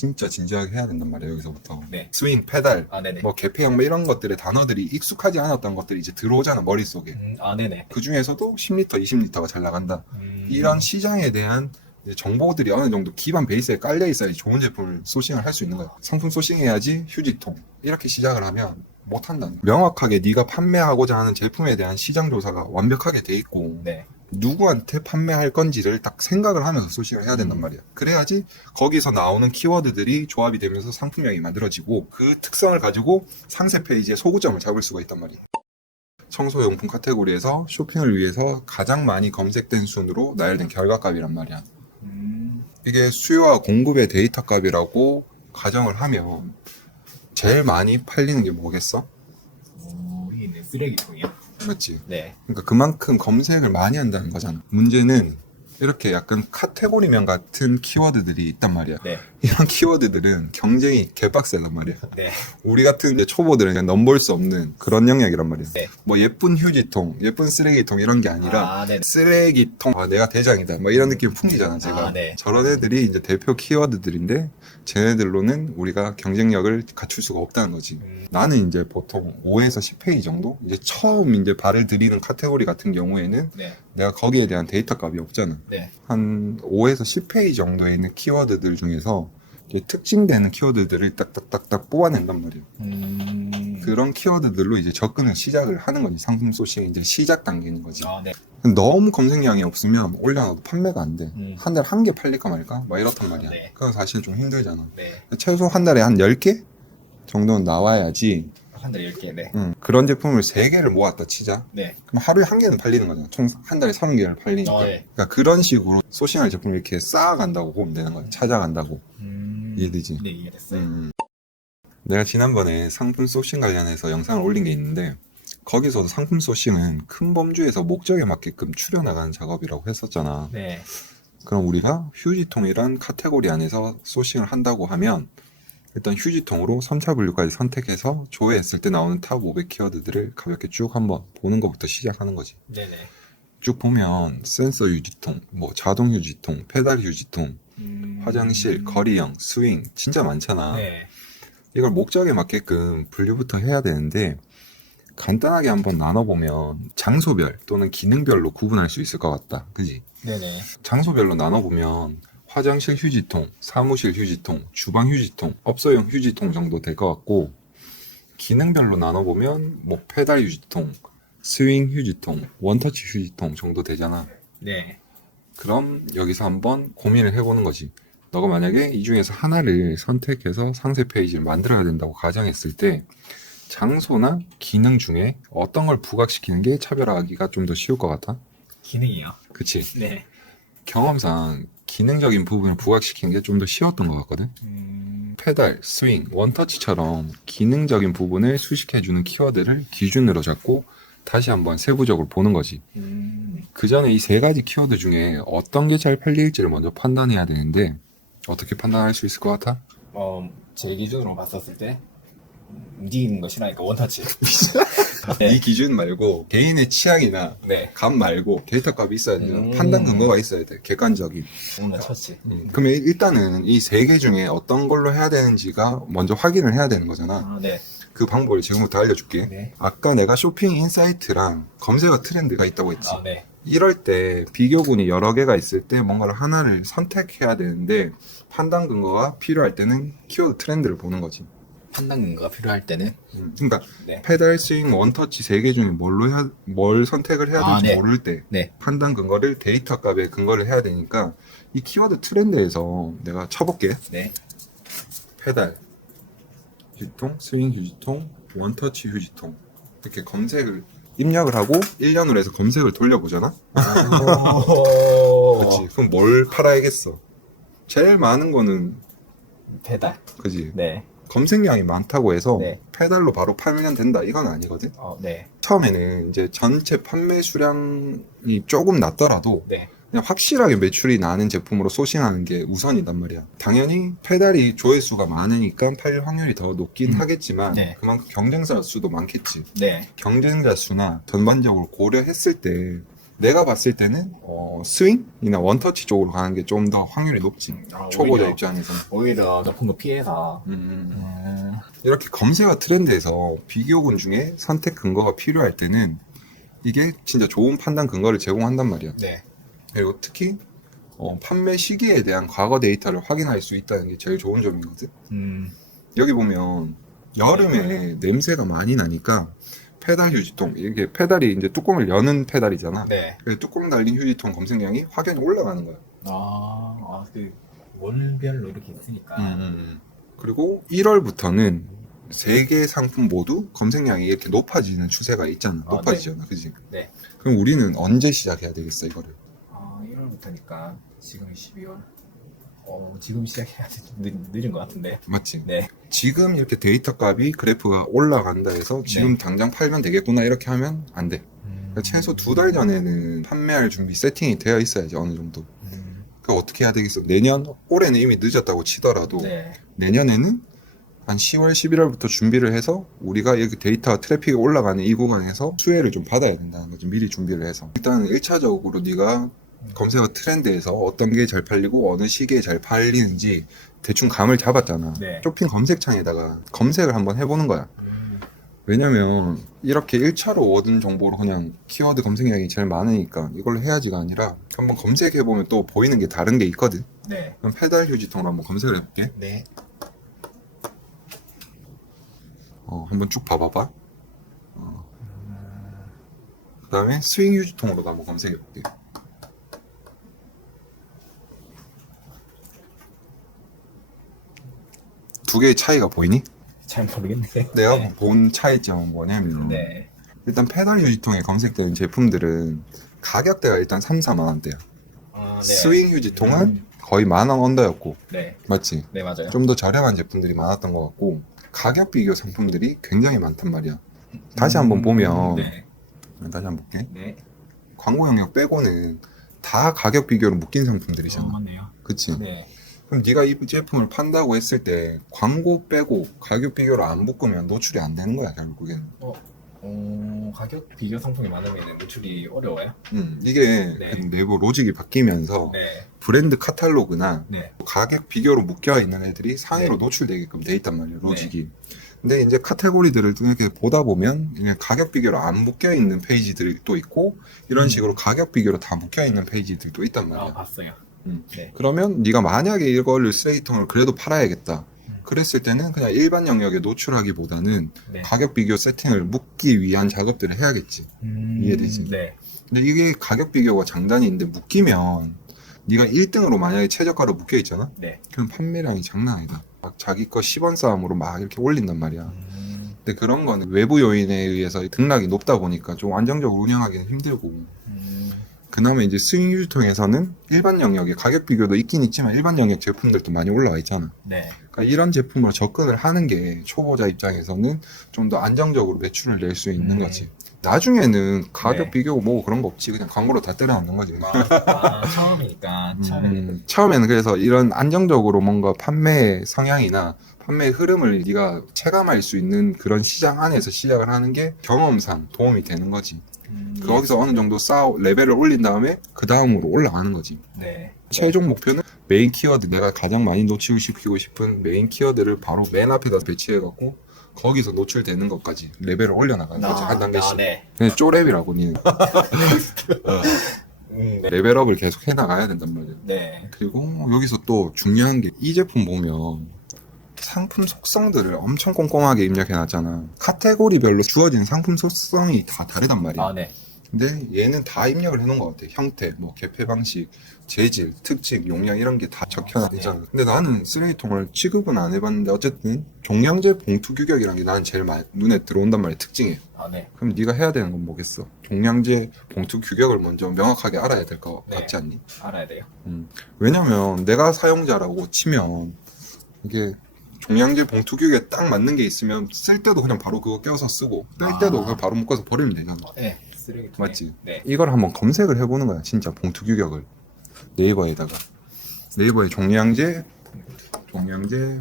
진짜 진지하게 해야 된단 말이에요. 여기서부터 네. 스윙, 페달, 네네. 뭐 개폐형 뭐 이런 것들의 단어들이 익숙하지 않았던 것들이 이제 들어오잖아 머릿속에. 네네. 그 중에서도 10m, 20m가 잘 나간다. 이런 시장에 대한 이제 정보들이 어느 정도 기반 베이스에 깔려 있어야지 좋은 제품을 소싱을 할 수 있는 거야. 상품 소싱해야지 휴지통 이렇게 시작을 하면 못한다. 명확하게 네가 판매하고자 하는 제품에 대한 시장 조사가 완벽하게 돼 있고 네. 누구한테 판매할 건지를 딱 생각을 하면서 소싱을 해야 된단 말이야. 그래야지 거기서 나오는 키워드들이 조합이 되면서 상품명이 만들어지고 그 특성을 가지고 상세 페이지에 소구점을 잡을 수가 있단 말이야. 청소용품 카테고리에서 쇼핑을 위해서 가장 많이 검색된 순으로 나열된 결과값이란 말이야. 이게 수요와 공급의 데이터 값이라고 가정을 하면 제일 많이 팔리는 게 뭐겠어? 여기 있는 쓰레기통이요? 맞지? 네. 그러니까 그만큼 검색을 많이 한다는 거잖아. 문제는 이렇게 약간 카테고리명 같은 키워드들이 있단 말이야. 네. 이런 키워드들은 경쟁이 개빡세단 말이야. 네. 우리 같은 이제 초보들은 그냥 넘볼 수 없는 그런 영역이란 말이야. 네. 뭐 예쁜 휴지통, 예쁜 쓰레기통 이런 게 아니라 네. 쓰레기통, 내가 대장이다. 뭐 이런 느낌 풍기잖아, 제가. 네. 저런 애들이 이제 대표 키워드들인데 쟤네들로는 우리가 경쟁력을 갖출 수가 없다는 거지. 나는 이제 보통 5에서 10페이지 정도? 이제 처음 이제 발을 들이는 카테고리 같은 경우에는 네. 내가 거기에 대한 데이터 값이 없잖아. 네. 한 5에서 10페이지 정도에 있는 키워드들 중에서 이제 특징되는 키워드들을 딱딱딱딱 뽑아낸단 말이에요. 그런 키워드들로 이제 접근을 시작을 하는 거지. 상품 소싱 이제 시작 단계인 거지. 네. 너무 검색량이 없으면 올려놔도 판매가 안 돼. 한 달에 한 개 팔릴까 말까? 막 이렇단 말이야. 네. 그건 사실 좀 힘들잖아. 네. 최소 한 달에 한 10개 정도는 나와야지. 한 달 10개. 네. 그런 제품을 3개를 모았다 치자. 네. 그럼 하루에 한 개는 팔리는 거잖아. 총 한 달에 30개를 팔리니까. 네. 그러니까 그런 식으로 소싱할 제품을 이렇게 쌓아간다고 보면 되는 거야. 찾아간다고. 이해되지? 네, 이해됐어요. 내가 지난번에 상품 소싱 관련해서 영상을 올린 게 있는데 거기서도 상품 소싱은 큰 범주에서 목적에 맞게끔 추려나가는 작업이라고 했었잖아. 네. 그럼 우리가 휴지통이란 카테고리 안에서 소싱을 한다고 하면 일단 휴지통으로 3차 분류까지 선택해서 조회했을 때 나오는 탑 500 키워드들을 가볍게 쭉 한번 보는 것부터 시작하는 거지. 네네. 쭉 보면 센서 휴지통, 뭐 자동 휴지통, 페달 휴지통, 화장실, 거리형, 스윙 진짜 많잖아. 네. 이걸 목적에 맞게끔 분류부터 해야 되는데 간단하게 한번 나눠보면 장소별 또는 기능별로 구분할 수 있을 것 같다. 그지? 네네. 장소별로 나눠보면 화장실 휴지통, 사무실 휴지통, 주방 휴지통, 업소용 휴지통 정도 될 것 같고 기능별로 나눠보면 뭐 페달 휴지통, 스윙 휴지통, 원터치 휴지통 정도 되잖아. 네. 그럼 여기서 한번 고민을 해보는 거지. 너가 만약에 이 중에서 하나를 선택해서 상세 페이지를 만들어야 된다고 가정했을 때 장소나 기능 중에 어떤 걸 부각시키는 게 차별화하기가 좀 더 쉬울 것 같아? 기능이요. 그치? 네. 경험상 기능적인 부분을 부각시키는 게 좀 더 쉬웠던 것 같거든? 페달, 스윙, 원터치처럼 기능적인 부분을 수식해주는 키워드를 기준으로 잡고 다시 한번 세부적으로 보는 거지. 그 전에 이 3가지 키워드 중에 어떤 게 잘 팔릴지를 먼저 판단해야 되는데 어떻게 판단할 수 있을 것 같아? 제 기준으로 봤었을 때 움직이는 거 싫어하니까 원터치. 이 기준 말고 개인의 취향이나 네. 감 말고 데이터 값이 있어야 돼. 판단 근거가 있어야 돼. 객관적인. 원터치. 그러면 일단은 이 3개 중에 어떤 걸로 해야 되는지가 먼저 확인을 해야 되는 거잖아. 네. 그 방법을 지금부터 알려줄게. 네. 아까 내가 쇼핑 인사이트랑 검색어 트렌드가 있다고 했지. 네. 이럴 때 비교군이 여러 개가 있을 때 뭔가를 하나를 선택해야 되는데 판단 근거가 필요할 때는 키워드 트렌드를 보는 거지. 판단 근거가 필요할 때는 그러니까 네. 페달, 스윙, 원터치 3개 중에 뭘 선택을 해야 될지 네. 모를 때 네. 판단 근거를 데이터 값에 근거를 해야 되니까 이 키워드 트렌드에서 내가 쳐볼게. 네. 페달 휴지통, 스윙 휴지통, 원터치 휴지통 이렇게 검색을 입력을 하고 1년으로 해서 검색을 돌려보잖아. 그렇지. 그럼 뭘 팔아야겠어? 제일 많은 거는 페달. 그지. 네. 검색량이 많다고 해서 네. 페달로 바로 팔면 된다 이건 아니거든. 네. 처음에는 이제 전체 판매 수량이 조금 낮더라도 네. 그냥 확실하게 매출이 나는 제품으로 소싱하는 게 우선이단 말이야. 당연히 페달이 조회수가 많으니까 팔릴 확률이 더 높긴 하겠지만 네. 그만큼 경쟁자 수도 많겠지. 네. 경쟁자 수나 전반적으로 고려했을 때 내가 봤을 때는 스윙이나 원터치 쪽으로 가는 게 좀 더 확률이 높지. 초보자 오히려, 입장에서. 오히려 높은 거 피해서. 이렇게 검색어 트렌드에서 비교군 중에 선택 근거가 필요할 때는 이게 진짜 좋은 판단 근거를 제공한단 말이야. 네. 그리고 특히 판매 시기에 대한 과거 데이터를 확인할 수 있다는 게 제일 좋은 점이거든. 여기 보면 여름에 냄새가 많이 나니까 페달 휴지통, 이게 페달이 이제 뚜껑을 여는 페달이잖아. 네. 그래서 뚜껑 달린 휴지통 검색량이 확연히 올라가는 거야. 그 월별로 이렇게 있으니까. 그리고 1월부터는 세 개 상품 모두 검색량이 이렇게 높아지는 추세가 있잖아. 높아지잖아. 그지? 네. 그럼 우리는 언제 시작해야 되겠어, 이거를? 1월부터니까 지금 12월. 지금 시작해야 돼. 늦은 것 같은데. 맞지? 네. 지금 이렇게 데이터 값이 그래프가 올라간다 해서 지금 네. 당장 팔면 되겠구나 이렇게 하면 안 돼. 그러니까 최소 2달 전에는 판매할 준비 세팅이 되어 있어야지 어느 정도. 그러니까 어떻게 해야 되겠어? 올해는 이미 늦었다고 치더라도 네. 내년에는 한 10월, 11월부터 준비를 해서 우리가 이렇게 데이터 트래픽이 올라가는 이 구간에서 수혜를 좀 받아야 된다는 거죠. 미리 준비를 해서. 일단 1차적으로 네가 검색어 트렌드에서 어떤 게 잘 팔리고 어느 시기에 잘 팔리는지 대충 감을 잡았잖아. 네. 좁힌 검색창에다가 검색을 한번 해보는 거야. 왜냐면 이렇게 1차로 얻은 정보로 그냥 키워드 검색량이 제일 많으니까 이걸로 해야지가 아니라 한번 검색해보면 또 보이는 게 다른 게 있거든. 네. 그럼 페달 휴지통으로 한번 검색을 해볼게. 네. 한번 쭉 봐봐봐. 그 다음에 스윙 휴지통으로도 한번 검색해볼게. 두 개의 차이가 보이니? 잘 모르겠네요. 내가 네. 본 차이점은 뭐냐면 네. 일단 페달 휴지통에 검색되는 제품들은 가격대가 일단 3, 4만 원대야. 네. 스윙 휴지통은 거의 10,000원 언더였고 네. 맞지? 네, 맞아요. 좀 더 저렴한 제품들이 많았던 것 같고 가격 비교 상품들이 굉장히 많단 말이야. 다시 한번 보면 네. 다시 한번 볼게. 네. 광고 영역 빼고는 다 가격 비교로 묶인 상품들이잖아. 맞네요. 그치? 네. 그럼 네가 이 제품을 판다고 했을 때 광고 빼고 가격 비교로 안 묶으면 노출이 안 되는 거야 결국엔. 가격 비교 상품이 많으면 노출이 어려워요? 이게 네. 그 내부 로직이 바뀌면서 네. 브랜드 카탈로그나 네. 가격 비교로 묶여 있는 애들이 상위로 네. 노출되게끔 돼 있단 말이에요, 로직이. 근데 이제 카테고리들을 이렇게 보다 보면 그냥 가격 비교로 안 묶여 있는 페이지들이 또 있고 이런 식으로 가격 비교로 다 묶여 있는 페이지들도 있단 말이야. 봤어요. 네. 그러면 네가 만약에 이걸 쓰레기통을 그래도 팔아야겠다. 그랬을 때는 그냥 일반 영역에 노출하기보다는 네. 가격 비교 세팅을 묶기 위한 작업들을 해야겠지. 이해되지? 네. 근데 이게 가격 비교가 장단이 있는데 묶이면 네가 1등으로 만약에 최저가로 묶여 있잖아? 네. 그럼 판매량이 장난 아니다. 막 자기 거 10원 싸움으로 막 이렇게 올린단 말이야. 근데 그런 거는 외부 요인에 의해서 등락이 높다 보니까 좀 안정적으로 운영하기는 힘들고 그나마 이제 스윙 유통에서는 일반 영역에 가격 비교도 있긴 있지만 일반 영역 제품들도 많이 올라와 있잖아. 네. 그러니까 이런 제품으로 접근을 하는 게 초보자 입장에서는 좀 더 안정적으로 매출을 낼 수 있는 거지. 나중에는 가격 네. 비교고 뭐 그런 거 없지. 그냥 광고로 다 때려 넣는 거지. 처음이니까 처음에는 그래서 이런 안정적으로 뭔가 판매 성향이나 판매 흐름을 네가 체감할 수 있는 그런 시장 안에서 시작을 하는 게 경험상 도움이 되는 거지. 거기서 어느 정도 레벨을 올린 다음에 그 다음으로 올라가는 거지. 네. 최종 목표는 메인 키워드, 내가 가장 많이 노출시키고 싶은 메인 키워드를 바로 맨 앞에다 배치해갖고 거기서 노출되는 것까지 레벨을 올려나가는 거지. 한 단계씩. 네. 그냥 쪼랩이라고 니는. 네. 레벨업을 계속 해나가야 된단 말이야. 네. 그리고 여기서 또 중요한 게 이 제품 보면 상품 속성들을 엄청 꼼꼼하게 입력해놨잖아. 카테고리별로 주어진 상품 속성이 다 다르단 말이야. 네. 근데 얘는 다 입력을 해놓은 것 같아. 형태, 뭐 개폐 방식, 재질, 특징, 용량 이런 게 다 적혀놔있잖아. 근데 나는 쓰레기통을 취급은 안 해봤는데 어쨌든 종량제 봉투 규격이란 게 나는 제일 눈에 들어온단 말이야. 특징이에요. 네. 그럼 네가 해야 되는 건 뭐겠어? 종량제 봉투 규격을 먼저 명확하게 알아야 될 것 네. 같지 않니? 알아야 돼요. 왜냐면 내가 사용자라고 치면 이게 종량제 봉투 규격에 딱 맞는 게 있으면 쓸 때도 그냥 바로 그거 껴서 쓰고 뺄 때도 그거 바로 묶어서 버리면 되잖아. 네. 쓰레기통. 맞지? 네. 이걸 한번 검색을 해보는 거야. 진짜 봉투 규격을 네이버에다가 네이버에 종량제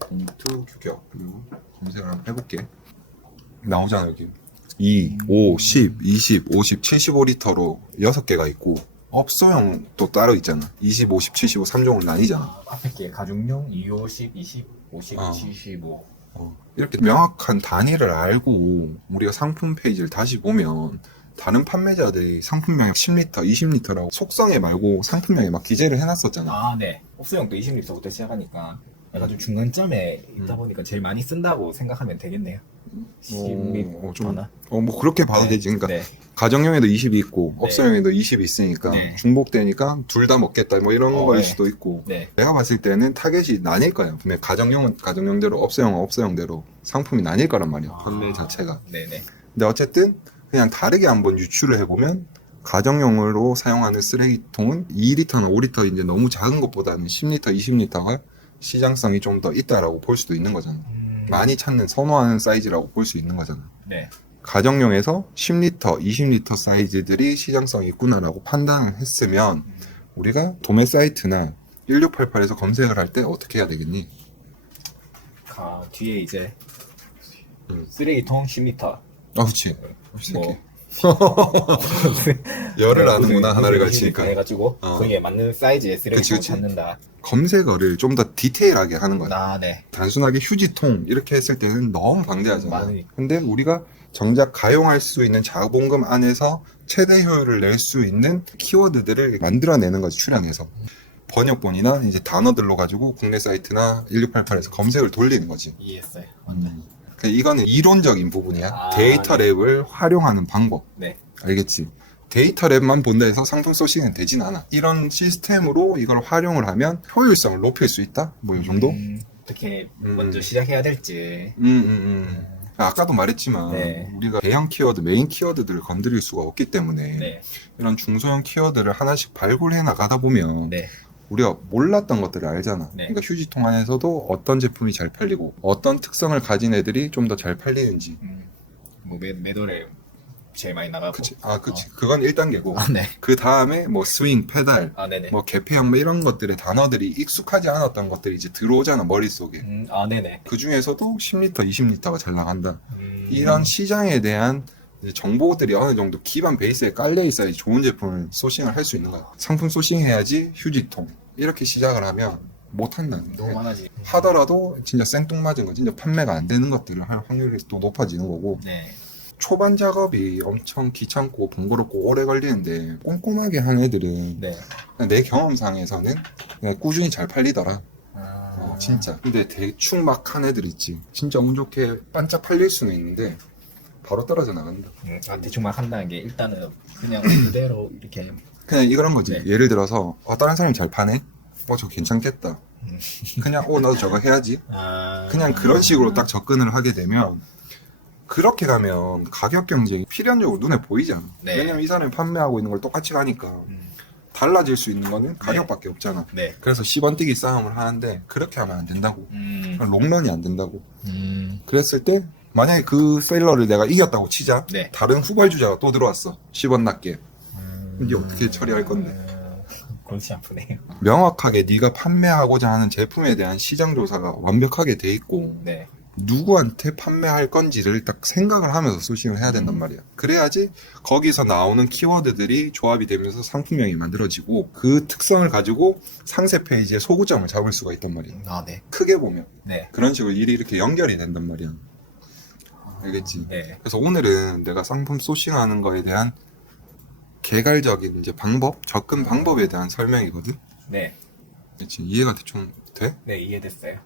봉투 규격 그리고 검색을 한번 해볼게. 나오잖아 여기. 2, 5, 10, 20, 50, 75리터로 6개가 있고 업소용 또 따로 있잖아. 20, 50, 75 3종으로 나뉘잖아. 앞에 게 가족용 2, 50, 20, 50, 어. 75. 이렇게 명확한 단위를 알고 우리가 상품 페이지를 다시 보면 다른 판매자들이 상품명이 10리터, 20리터라고 속성에 말고 상품명에 막 기재를 해놨었잖아. 아, 네. 업소용도 20리터부터 시작하니까 약간 좀 중간점에 있다 보니까 제일 많이 쓴다고 생각하면 되겠네요. 10리터나. 뭐 그렇게 봐도 네. 되지. 그러니까 네. 가정용에도 20이 있고 네. 업소용에도 20이 있으니까 네. 중복되니까 둘 다 먹겠다 뭐 이런 거일 네. 수도 있고. 네. 내가 봤을 때는 타겟이 나뉠 거예요. 근데 가정용은 가정용대로 업소용은 업소용대로 상품이 나뉠 거란 말이야. 판매 자체가. 네네. 근데 어쨌든 그냥 다르게 한번 유추를 해보면 가정용으로 사용하는 쓰레기통은 2리터나 5리터 이제 너무 작은 것보다는 10리터, 20리터가 시장성이 좀 더 있다라고 볼 수도 있는 거잖아. 많이 찾는 선호하는 사이즈라고 볼 수 있는 거잖아. 네. 가정용에서 10리터, 20리터 사이즈들이 시장성이 있구나라고 판단을 했으면 우리가 도매 사이트나 1688에서 검색을 할 때 어떻게 해야 되겠니? 뒤에 이제 음. 쓰레기통 10리터. 그렇지. 뭐 열을 아는구나 하나를 가르치니까. 해가지고 거기에 맞는 사이즈의 쓰레기통 그치. 찾는다. 검색어를 좀 더 디테일하게 하는 거야. 아, 네. 단순하게 휴지통 이렇게 했을 때는 너무 방대하잖아. 많으니까. 근데 우리가 정작 가용할 수 있는 자본금 안에서 최대 효율을 낼 수 있는 키워드들을 만들어내는 거지, 출연해서. 번역본이나 이제 단어들로 가지고 국내 사이트나 1688에서 검색을 돌리는 거지. 이해했어요. 그러니까 이거는 이론적인 부분이야. 아, 데이터 네. 랩을 활용하는 방법. 네. 알겠지? 데이터 랩만 본다 해서 상품 소싱은 되진 않아. 이런 시스템으로 이걸 활용을 하면 효율성을 높일 수 있다? 뭐 이 정도? 어떻게 먼저 시작해야 될지. 아까도 말했지만 네. 우리가 대형 키워드, 메인 키워드들을 건드릴 수가 없기 때문에 네. 이런 중소형 키워드를 하나씩 발굴해 나가다 보면 네. 우리가 몰랐던 것들을 알잖아. 네. 그러니까 휴지통 안에서도 어떤 제품이 잘 팔리고 어떤 특성을 가진 애들이 좀 더 잘 팔리는지. 뭐 매도를 제일 많이 나가고. 그치. 그건 1단계고. 아, 네. 그 다음에 뭐 스윙, 페달, 아, 네네. 뭐 개폐형 뭐 이런 것들의 단어들이 익숙하지 않았던 것들이 이제 들어오잖아, 머릿속에. 아, 네네. 그 중에서도 10리터, 20리터가 잘 나간다. 이런 시장에 대한 이제 정보들이 어느 정도 기반 베이스에 깔려 있어야지 좋은 제품을 소싱을 할 수 있는 거야. 상품 소싱해야지 휴지통. 이렇게 시작을 하면 못한다. 너무 많아지. 하더라도 진짜 생뚱맞은 거, 진짜 판매가 안 되는 것들을 할 확률이 또 높아지는 거고. 네. 초반 작업이 엄청 귀찮고 번거롭고 오래 걸리는데 꼼꼼하게 한 애들은 네. 그냥 내 경험상에서는 그냥 꾸준히 잘 팔리더라. 진짜. 근데 대충 막 한 애들 있지. 진짜 운 좋게 반짝 팔릴 수는 있는데 바로 떨어져 나간다. 대충 막 한다는 게 일단은 그냥 그대로 이렇게. 그냥 이런 거지. 네. 예를 들어서 다른 사람이 잘 파네? 저 괜찮겠다. 그냥 나도 저거 해야지. 그냥 그런 식으로 딱 접근을 하게 되면 그렇게 가면 가격 경쟁이 필연적으로 눈에 보이잖아. 네. 왜냐면 이 사람이 판매하고 있는 걸 똑같이 가니까 달라질 수 있는 거는 가격밖에 없잖아. 네. 그래서 10원 뛰기 싸움을 하는데 그렇게 하면 안 된다고. 롱런이 안 된다고. 그랬을 때 만약에 그 셀러를 내가 이겼다고 치자. 네. 다른 후발주자가 또 들어왔어. 10원 낮게. 이게 어떻게 처리할 건데? 골치 아프네요. 명확하게 네가 판매하고자 하는 제품에 대한 시장 조사가 완벽하게 돼 있고 네. 누구한테 판매할 건지를 딱 생각을 하면서 소싱을 해야 된단 말이야. 그래야지 거기서 나오는 키워드들이 조합이 되면서 상품명이 만들어지고 그 특성을 가지고 상세 페이지에 소구점을 잡을 수가 있단 말이야. 아, 네. 크게 보면 네. 그런 식으로 일이 이렇게 연결이 된단 말이야. 알겠지? 네. 그래서 오늘은 내가 상품 소싱하는 거에 대한 개괄적인 이제 방법, 접근 방법에 대한 설명이거든. 네. 그렇지? 이해가 대충 돼? 네, 이해됐어요.